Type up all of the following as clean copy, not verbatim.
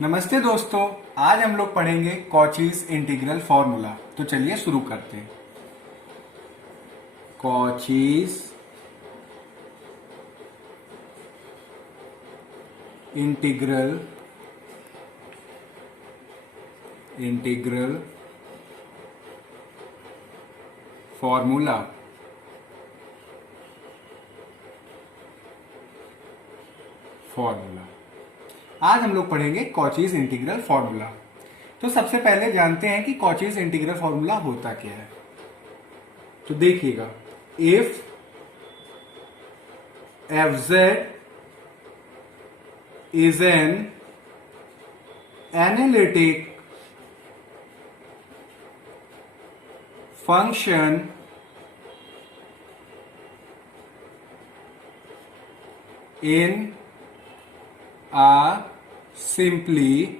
नमस्ते दोस्तों, आज हम लोग पढ़ेंगे कॉचीज इंटीग्रल फॉर्मूला। तो चलिए शुरू करते हैं। Cauchy's integral formula. आज हम लोग पढ़ेंगे कॉचीज इंटीग्रल फॉर्मूला। तो सबसे पहले जानते हैं कि कॉचीज इंटीग्रल फॉर्मूला होता क्या है। तो देखिएगा, if F is an analytic function in a simply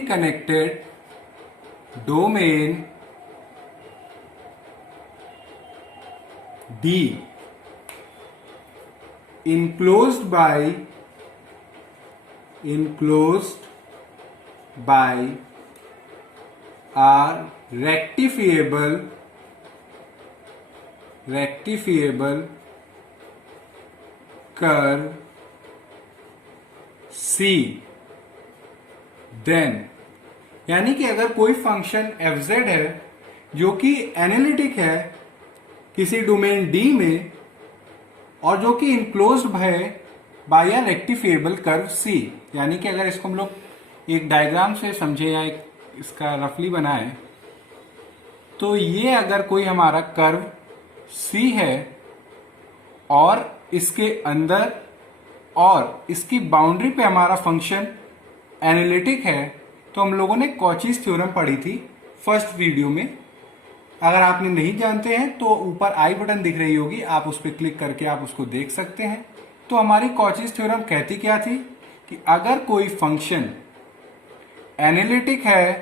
connected domain D enclosed by a rectifiable curve C, then यानी कि अगर कोई फंक्शन एफ जेड है जो कि एनालिटिक है किसी डोमेन डी में और जो कि इनक्लोज्ड है बाय अ रेक्टिफिएबल कर्व सी, यानी कि अगर इसको हम लोग एक डायग्राम से समझे या एक इसका रफली बनाए तो ये अगर कोई हमारा कर्व सी है और इसके अंदर और इसकी बाउंड्री पे हमारा फंक्शन एनालिटिक है, तो हम लोगों ने कॉचीज थ्योरम पढ़ी थी फर्स्ट वीडियो में। अगर आपने नहीं जानते हैं तो ऊपर आई बटन दिख रही होगी, आप उस पर क्लिक करके आप उसको देख सकते हैं। तो हमारी कॉचीज थ्योरम कहती क्या थी कि अगर कोई फंक्शन एनालिटिक है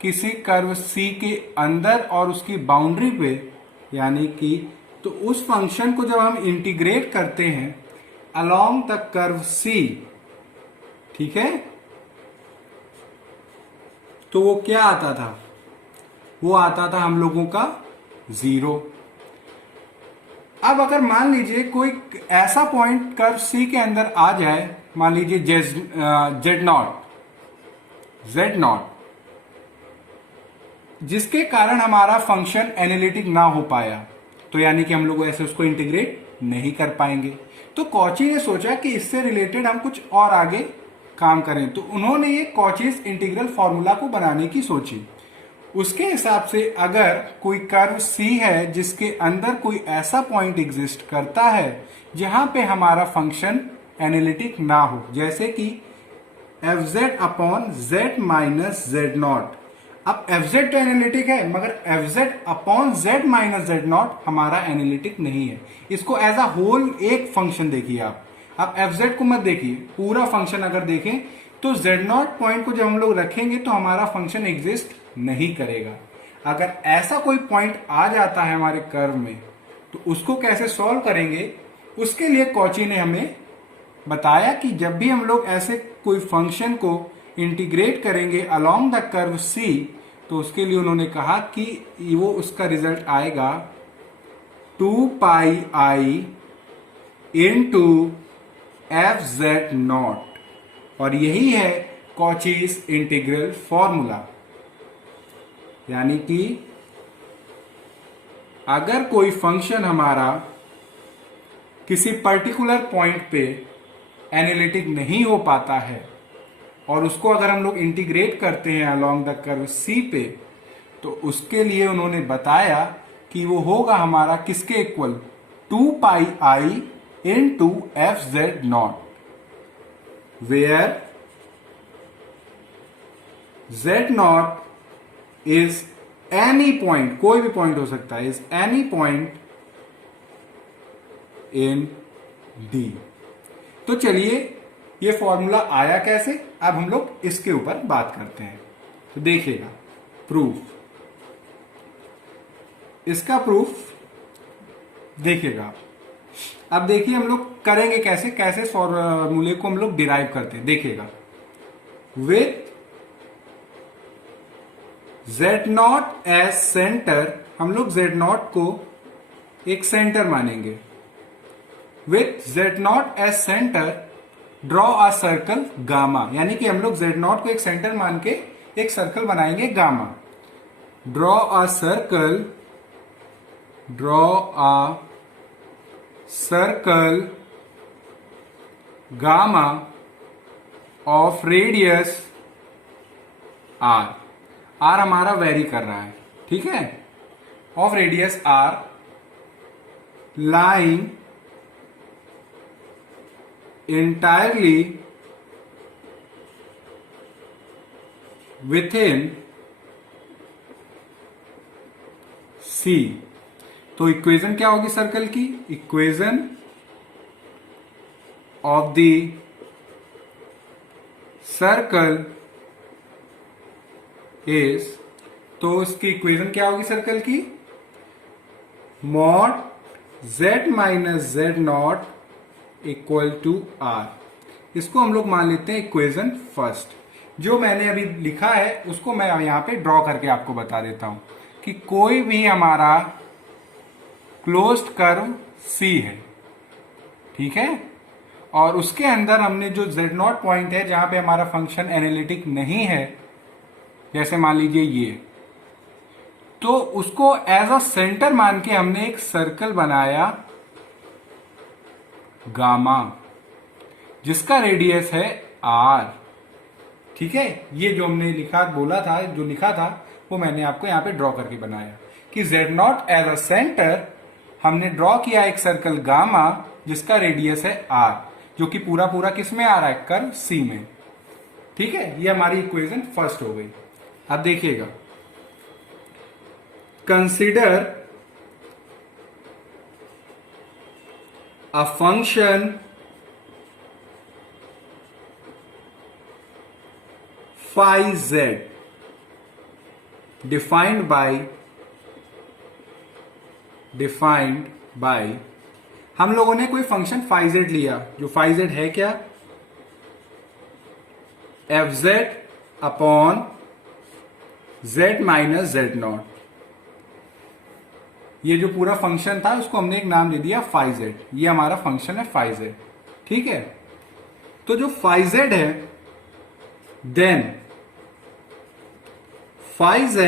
किसी कर्व सी के अंदर और उसकी बाउंड्री पे, यानी कि तो उस फंक्शन को जब हम इंटीग्रेट करते हैं अलोंग द कर्व सी, ठीक है, तो वो क्या आता था? वो आता था हम लोगों का 0। अब अगर मान लीजिए कोई ऐसा पॉइंट कर्व सी के अंदर आ जाए, मान लीजिए जेड नॉट, जिसके कारण हमारा फंक्शन एनालिटिक ना हो पाया, तो यानी कि हम लोग ऐसे उसको इंटीग्रेट नहीं कर पाएंगे। तो कॉची ने सोचा कि इससे रिलेटेड हम कुछ और आगे काम करें, तो उन्होंने ये कॉचीज इंटीग्रल फॉर्मूला को बनाने की सोची। उसके हिसाब से अगर कोई कर्व सी है जिसके अंदर कोई ऐसा पॉइंट एग्जिस्ट करता है जहां पे हमारा फंक्शन एनालिटिक ना हो, जैसे कि F Z upon Z minus z naught. अब एफ जेड तो एनालिटिक है मगर F Z upon Z minus z not हमारा एनालिटिक नहीं है। इसको एज अ होल एक फंक्शन देखिए आप एफ जेड को मत देखिए, पूरा फंक्शन अगर देखें तो जेड नॉट पॉइंट को जब हम लोग रखेंगे तो हमारा फंक्शन एग्जिस्ट नहीं करेगा। अगर ऐसा कोई पॉइंट आ जाता है हमारे कर्व में तो उसको कैसे सॉल्व करेंगे, उसके लिए कॉची ने हमें बताया कि जब भी हम लोग ऐसे कोई फंक्शन को इंटीग्रेट करेंगे अलोंग द कर्व सी, तो उसके लिए उन्होंने कहा कि वो उसका रिजल्ट आएगा 2 पाई आई इंटू एफ जेड नॉट, और यही है कॉचीज इंटीग्रल फॉर्मूला। यानी कि अगर कोई फंक्शन हमारा किसी पर्टिकुलर पॉइंट पे एनालिटिक नहीं हो पाता है और उसको अगर हम लोग इंटीग्रेट करते हैं अलोंग द कर्व सी पे, तो उसके लिए उन्होंने बताया कि वो होगा हमारा किसके equal, 2 pi I into F Z not, where Z not is any point, कोई भी पॉइंट हो सकता है, is any point in D. तो चलिए ये फॉर्मूला आया कैसे, अब हम लोग इसके ऊपर बात करते हैं। तो देखिएगा प्रूफ, इसका प्रूफ देखिएगा, अब देखिए हम लोग करेंगे कैसे, कैसे फॉर्मूले को हम लोग डिराइव करते हैं। देखिएगा, विथ Z0 एज सेंटर, हम लोग Z0 को एक सेंटर मानेंगे। With Z0 as centre draw a circle gamma, यानी कि हम लोग Z0 को एक सेंटर मान के एक सर्कल बनाएंगे gamma. Draw a circle, draw a circle gamma of radius R। R हमारा वेरी कर रहा है, ठीक है, of radius R, lying entirely within C। तो इक्वेशन क्या होगी सर्कल की? Equation of the circle is, तो इसकी इक्वेशन क्या होगी सर्कल की? Mod Z minus Z0 equal to R। इसको हम लोग मान लेते हैं इक्वेशन फर्स्ट। जो मैंने अभी लिखा है उसको मैं यहां पे ड्रॉ करके आपको बता देता हूं कि कोई भी हमारा क्लोज्ड कर्व C है, ठीक है, और उसके अंदर हमने जो Z0 पॉइंट है जहां पे हमारा फंक्शन एनालिटिक नहीं है, जैसे मान लीजिए ये, तो उसको एज अ सेंटर मान के हमने एक सर्कल बनाया गामा, जिसका रेडियस है R, ठीक है। ये जो हमने बोला था, जो लिखा था वो मैंने आपको यहां पे ड्रॉ करके बनाया कि Z0 एज अ सेंटर हमने ड्रॉ किया एक सर्कल गामा जिसका रेडियस है R, जो कि पूरा पूरा किस में आ रहा है? कर्व C में, ठीक है। ये हमारी इक्वेशन फर्स्ट हो गई। अब देखिएगा, consider a function phi z defined by हम लोगों ने कोई फंक्शन phi z लिया, जो phi z है क्या? fz upon z minus Z0। ये जो पूरा फंक्शन था उसको हमने एक नाम दे दिया phi z। ये हमारा फंक्शन है phi z, ठीक है। तो जो phi z है, then phi z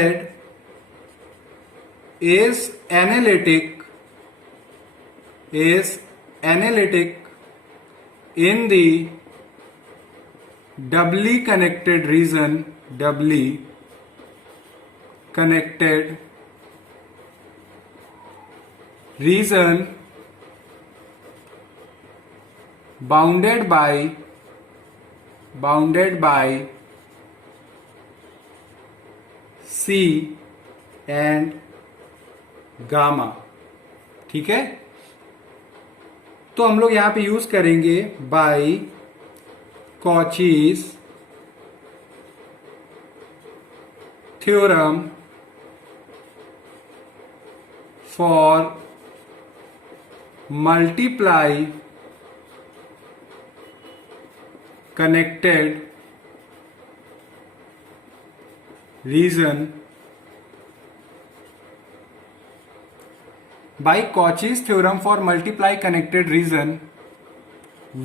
is analytic in the doubly connected region, bounded by C and gamma, ठीक है। तो हम लोग यहां पे यूज करेंगे by Cauchy's theorem for multiply connected region. By Cauchy's theorem for multiply connected region,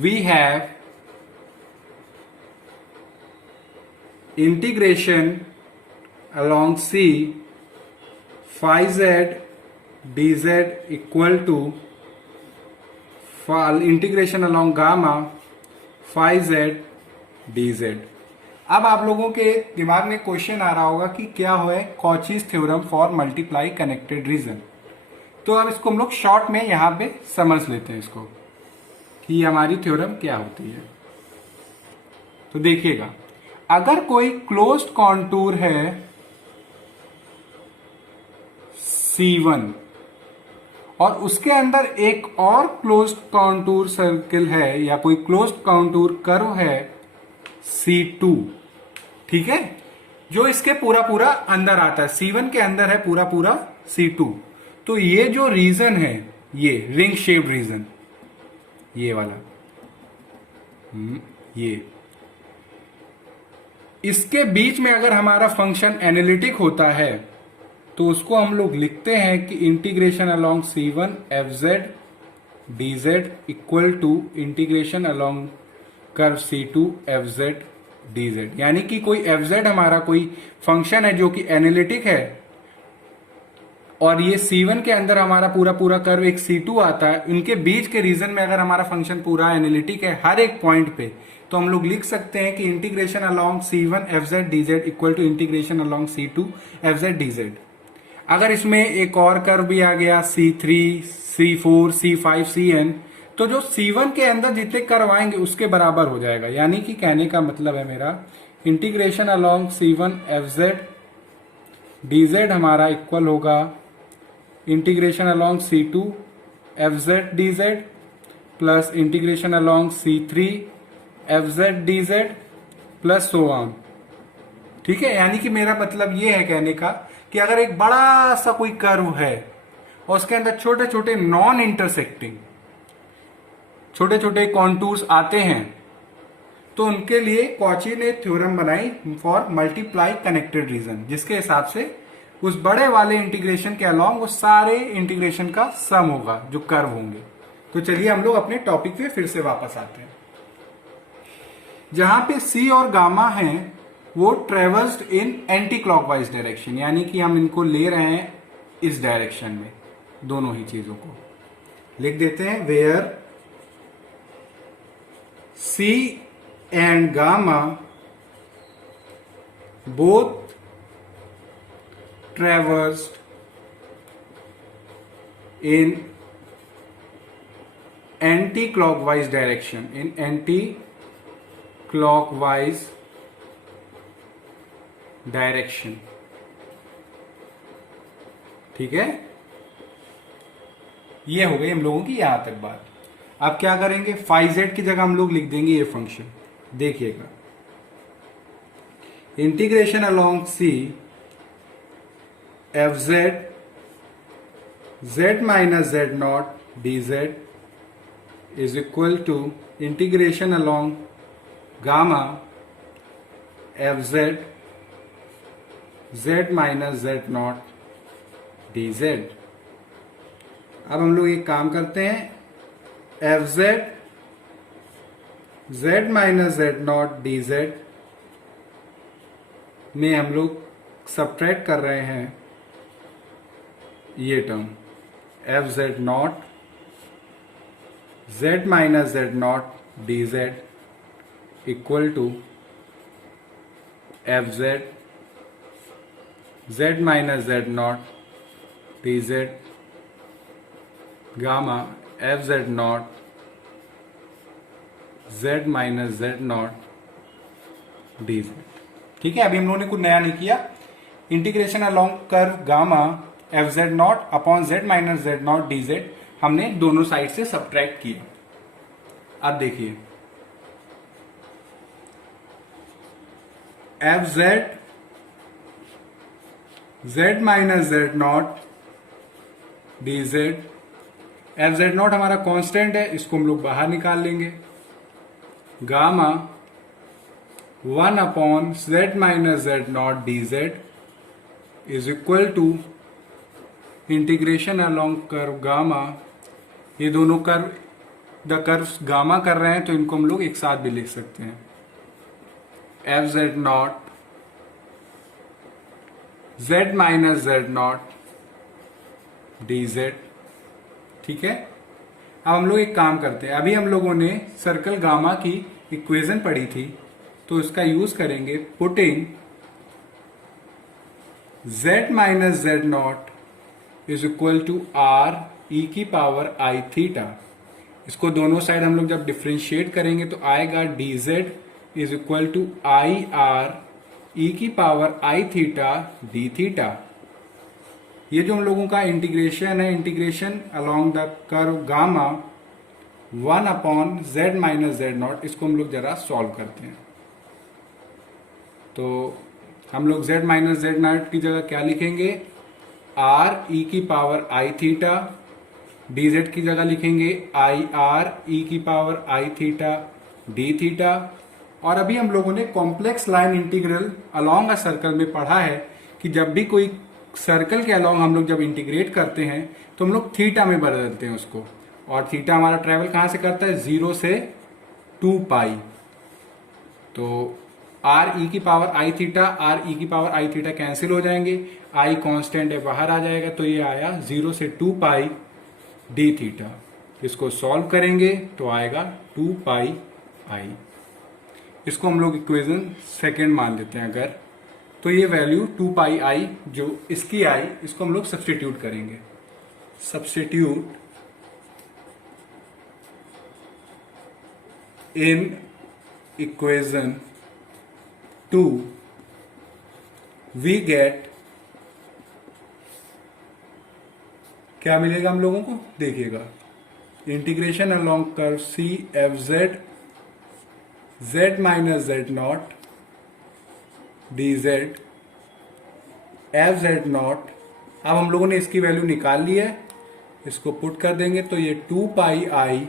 we have integration along C phi z dz equal to integration along gamma phi z dz। अब आप लोगों के दिमाग में question आ रहा होगा कि क्या है Cauchy's theorem for multiply connected region. तो अब इसको हम लोग शॉर्ट में यहां पे समझ लेते हैं इसको कि ये हमारी थ्योरम क्या होती है। तो देखिएगा, अगर कोई क्लोज्ड कॉन्टूर है C1 और उसके अंदर एक और क्लोज्ड कॉन्टूर सर्किल है या कोई क्लोज्ड कॉन्टूर कर्व है C2, ठीक है, जो इसके पूरा पूरा अंदर आता है, C1 के अंदर है पूरा पूरा C2। तो ये जो रीजन है ये रिंग शेप्ड रीजन, ये वाला, ये इसके बीच में अगर हमारा फंक्शन एनालिटिक होता है तो उसको हम लोग लिखते हैं कि integration along C1 FZ dz equal to integration along curve C2 FZ dz। यानी कि कोई FZ हमारा कोई फंक्शन है जो कि एनालिटिक है और ये C1 के अंदर हमारा पूरा पूरा कर्व एक C2 आता है, इनके बीच के रीजन में अगर हमारा फंक्शन पूरा एनालिटिक है हर एक पॉइंट पे, तो हम लोग लिख सकते हैं कि integration along C1 FZ dz equal to integration along C2 FZ dz। अगर इसमें एक और कर्व भी आ गया C3 C4 C5 Cn, तो जो C1 के अंदर जितने कर्व आएंगे उसके बराबर हो जाएगा। यानी कि कहने का मतलब है मेरा integration along C1 FZ dz हमारा इक्वल होगा integration along C2 FZ dz plus integration along C3 FZ dz plus so on. ठीक है, यानी कि मेरा मतलब ये है कहने का कि अगर एक बड़ा सा कोई कर्व है और उसके अंदर छोटे छोटे नॉन इंटरसेक्टिंग छोटे छोटे कॉन्टूर्स आते हैं, तो उनके लिए कॉची ने थ्योरम बनाई फॉर मल्टीप्लाई कनेक्टेड रीजन, जिसके हिसाब से उस बड़े वाले इंटीग्रेशन के अलोंग वो सारे इंटीग्रेशन का सम होगा जो कर्व होंगे। तो चलिए हम लोग अपने टॉपिक पे फिर से वापस आते हैं। जहां पे C और गामा हैं वो ट्रेवर्स्ड इन एंटी क्लॉकवाइज डायरेक्शन, यानी कि हम इनको ले रहे हैं इस डायरेक्शन में, दोनों ही चीजों को लिख देते हैं। Where C and gamma both traversed in anti-clockwise direction, in anti-clockwise direction। ठीक है, ये हो गई हम लोगों की यहां तक बात। अब क्या करेंगे, फाइव जेड की जगह हम लोग लिख देंगे ये फंक्शन। देखिएगा, integration along C FZ Z minus Z naught dz is equal to integration along gamma FZ Z minus Z naught dz। अब हम लोग एक काम करते हैं, FZ Z minus Z naught dz में हम लोग सब्ट्रैक्ट कर रहे हैं ये term FZ not Z minus Z not dz equal to FZ Z minus Z not dz gamma FZ not Z minus Z not dz। ठीक है, अभी हम लोगों ने कुछ नया नहीं किया। Integration along curve gamma FZ not upon Z minus Z not dz हमने दोनों साइड से सब्ट्रैक्ट किया। अब देखिए, FZ Z minus Z not dz, FZ not हमारा कांस्टेंट है, इसको हम लोग बाहर निकाल लेंगे। Gamma 1 upon Z minus Z not dz is equal to integration along curve gamma, ये दोनों कर्व द कर्व्स गामा कर रहे हैं तो इनको हम लोग एक साथ भी लिख सकते हैं। FZ not Z minus Z not dz। ठीक है, अब हम लोग एक काम करते हैं, अभी हम लोगों ने सर्कल गामा की इक्वेशन पढ़ी थी तो इसका यूज करेंगे। Putting Z minus Z not is equal to R e की पावर I थीटा, इसको दोनों साइड हम लोग जब डिफ्रेंशिएट करेंगे तो आएगा dz is equal to I R e की power I theta d theta. ये जो हम लोगों का इंटीग्रेशन है, integration along the curve gamma 1 upon Z minus Z naught, इसको हम लोग जरा सॉल्व करते हैं। तो हम लोग Z माइनस Z नॉट की जगह क्या लिखेंगे, R e की power I theta D Z की जगह लिखेंगे आई आर ई की पावर आई थीटा डी थीटा। और अभी हम लोगों ने complex line integral along a circle में पढ़ा है कि जब भी कोई सर्कल के अलोंग हम लोग जब इंटीग्रेट करते हैं तो हम लोग थीटा में बदलते हैं उसको, और थीटा हमारा ट्रेवल कहां से करता है, 0 से 2 पाई। तो आर ई की पावर आई थीटा, आर ई की पावर आई थीटा कैंसिल हो जाएंगे, आई कांस्टेंट है बाहर आ जाएगा, तो ये आया 0 से 2 पाई डी थीटा। इसको सॉल्व करेंगे तो आएगा 2 पाई आई। इसको हम लोग इक्वेशन सेकेंड मान लेते हैं अगर, तो ये वैल्यू 2 पाई आई जो इसकी आई, इसको हम लोग सब्सटीट्यूट करेंगे। Substitute in equation 2 we get, क्या मिलेगा हम लोगों को, देखिएगा, integration along curve C f z z minus z not d z f Z naught. अब हम लोगों ने इसकी वैल्यू निकाल ली है, इसको पुट कर देंगे तो ये 2 pi i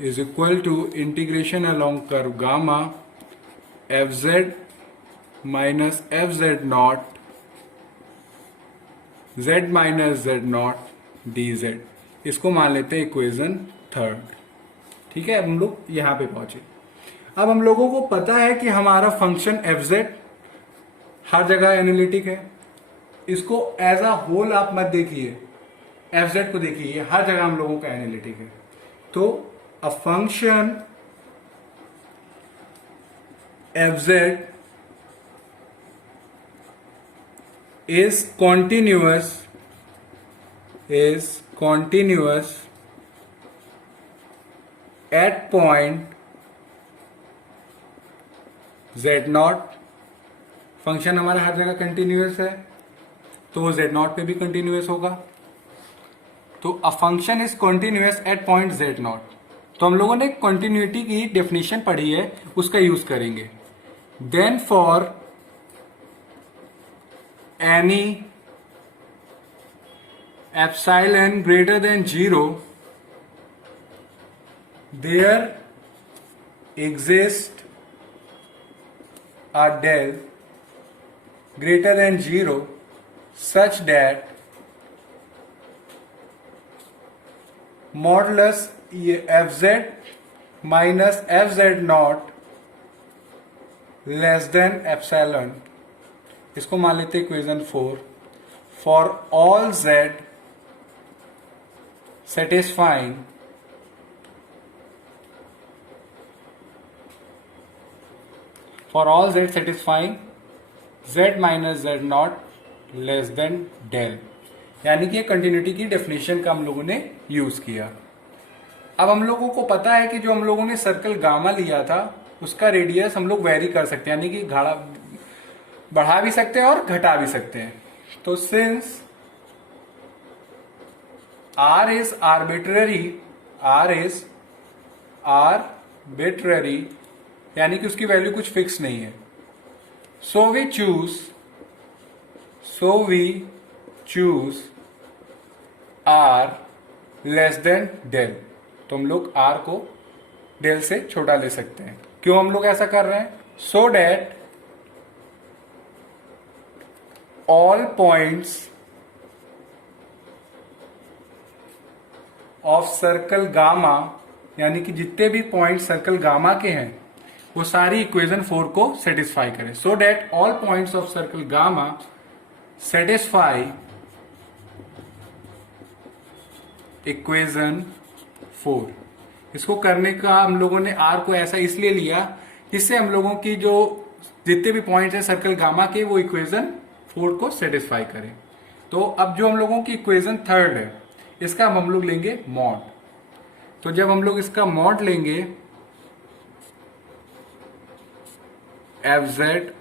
is equal to integration along curve gamma f z minus f Z nought z minus z not d z. इसको मान लेते हैं इक्वेशन थर्ड। ठीक है, हम लोग यहां पे पहुंचे। अब हम लोगों को पता है कि हमारा फंक्शन एफ जेड हर जगह एनालिटिक है। इसको एज अ होल आप मत देखिए, एफ जेड को देखिए, हर जगह हम लोगों का एनालिटिक है। तो a function F Z is continuous at point z not. Function हमारा हर जगह कंटिन्यूअस है तो वो z नॉट पे भी कंटिन्यूअस होगा। तो a function is continuous at point z not. तो हम लोगों ने कंटिन्यूटी की डेफिनेशन पढ़ी है, उसका यूज करेंगे। Then for any epsilon greater than 0 there exists a del greater than 0 such that modulus fz minus fz naught less than epsilon। इसको मान लेते हैं equation 4। For all z satisfying z minus z naught less than del, यानी कि continuity की definition का हम लोगों ने यूज किया। अब हम लोगों को पता है कि जो हम लोगों ने सर्कल गामा लिया था उसका रेडियस हम लोग वेरी कर सकते हैं, यानी कि बढ़ा भी सकते हैं और घटा भी सकते हैं। तो सिंस r इज आर्बिट्ररी, यानी कि उसकी वैल्यू कुछ फिक्स नहीं है, so we choose r less than del. तो हम लोग r को डेल से छोटा ले सकते हैं। क्यों हम लोग ऐसा कर रहे हैं, so that all points of circle gamma, यानी कि जितने भी पॉइंट सर्कल गामा के हैं वो सारी इक्वेशन 4 को सेटिस्फाई करें। So that all points of circle gamma satisfy equation 4। इसको करने का हम लोगों ने आर को ऐसा इसलिए लिया जिससे हम लोगों की जो जितने भी पॉइंट्स हैं सर्कल गामा के वो इक्वेशन 4 को सेटिस्फाई करें। तो अब जो हम लोगों की इक्वेशन थर्ड है इसका हम लोग लेंगे मॉड। तो जब हम लोग इसका मॉड लेंगे F z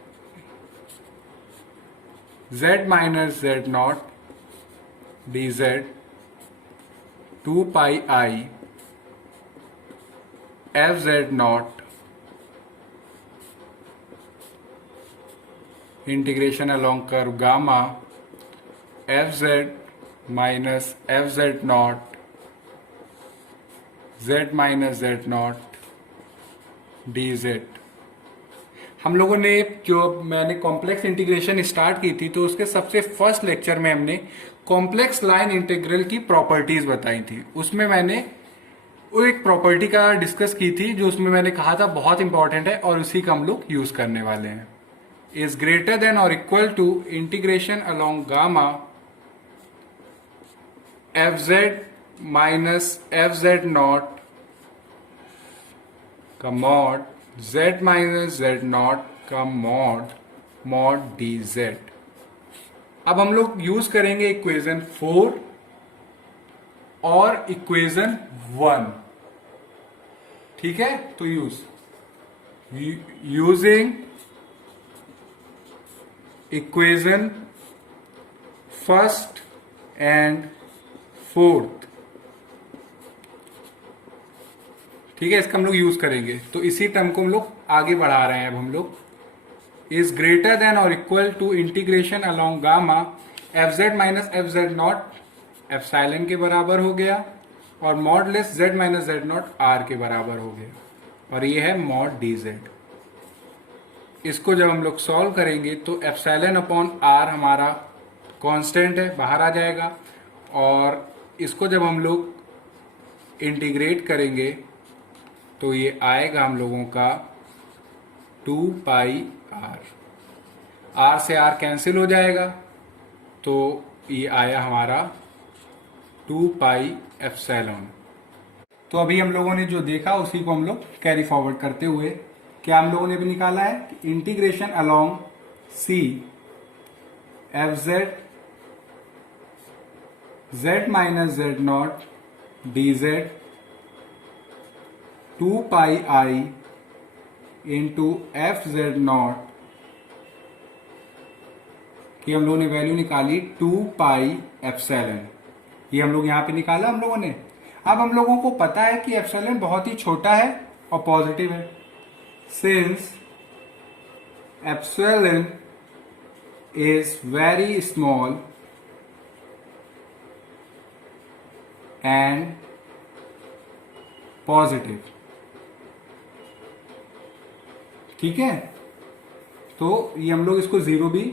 z minus z not d z 2 pi I F Z not integration along curve gamma f z minus f Z not Z minus z not d Z. हम लोगों ने जो मैंने कॉम्प्लेक्स इंटीग्रेशन स्टार्ट की थी तो उसके सबसे फर्स्ट लेक्चर में हमने कॉम्प्लेक्स लाइन इंटीग्रल की प्रॉपर्टीज बताई थी। उसमें मैंने वो एक प्रॉपर्टी का डिस्कस की थी जो उसमें मैंने कहा था बहुत इंपॉर्टेंट है और उसी का हम लोग यूज करने वाले हैं। इज ग्रेटर देन और equal to integration along gamma f z minus f Z nought का mod z minus z nought का मॉड डी जेड। अब हम लोग यूज करेंगे इक्वेशन 4 और इक्वेशन 1। ठीक है, तो using equation first and fourth, ठीक है, इसका हम लोग यूज करेंगे। तो इसी टर्म को हम लोग आगे बढ़ा रहे हैं। अब हम लोग इज ग्रेटर देन और equal to integration along gamma f z minus f Z naught epsilon के बराबर हो गया और modulus z minus z naught R के बराबर हो गया और ये है मॉड डी जेड। इसको जब हम लोग सॉल्व करेंगे तो एप्सिलॉन अपॉन आर हमारा कांस्टेंट है, बाहर आ जाएगा और इसको जब हम लोग इंटीग्रेट करेंगे तो ये आएगा हम लोगों का 2 पाई आर से आर कैंसिल हो जाएगा तो ये आया हमारा 2 पाई एप्सिलॉन। तो अभी हम लोगों ने जो देखा उसी को हम लोग कैरी फॉरवर्ड करते हुए क्या हम लोगों ने भी निकाला है कि integration along C f z z minus z not d z 2 pi I into F Z naught की हम लोगों ने वैल्यू निकाली 2 पाई एप्सिलॉन। ये हम लोग यहां पे निकाला हम लोगों ने। अब हम लोगों को पता है कि एप्सिलॉन बहुत ही छोटा है और पॉजिटिव है। Since epsilon is very small and positive, ठीक है, तो ये हम लोग इसको 0 भी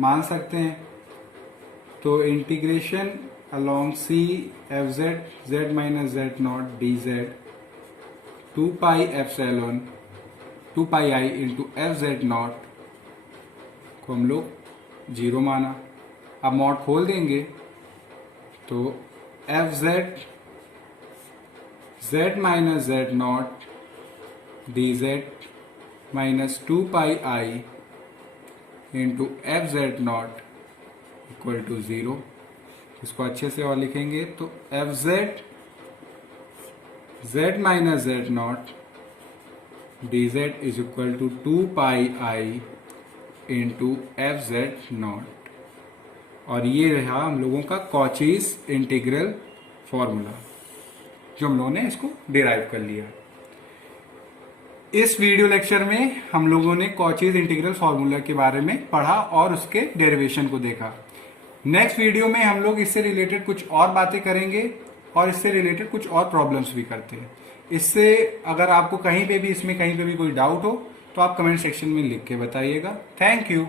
मान सकते हैं। तो integration along C f z z minus z not d z 2 pi epsilon 2 pi I into F Z naught को हम लोग 0 माना। अब मॉड खोल देंगे तो f z z minus z not d z minus 2 pi I into F Z naught equal to 0। इसको अच्छे से और लिखेंगे तो f z z minus z not d z is equal to 2 pi I into F Z naught. और ये रहा हम लोगों का कॉचीज इंटीग्रल फॉर्मूला जो हम लोगों ने इसको डिराइव कर लिया। इस वीडियो लेक्चर में हम लोगों ने कॉचीज इंटीग्रल फॉर्मूला के बारे में पढ़ा और उसके डेरिवेशन को देखा। नेक्स्ट वीडियो में हम लोग इससे रिलेटेड कुछ और बातें करेंगे और इससे रिलेटेड कुछ और प्रॉब्लम्स भी करते हैं। इससे अगर आपको कहीं पे भी इसमें कहीं पे भी कोई डाउट हो तो आप कमेंट सेक्शन में लिख के बताइएगा। Thank you.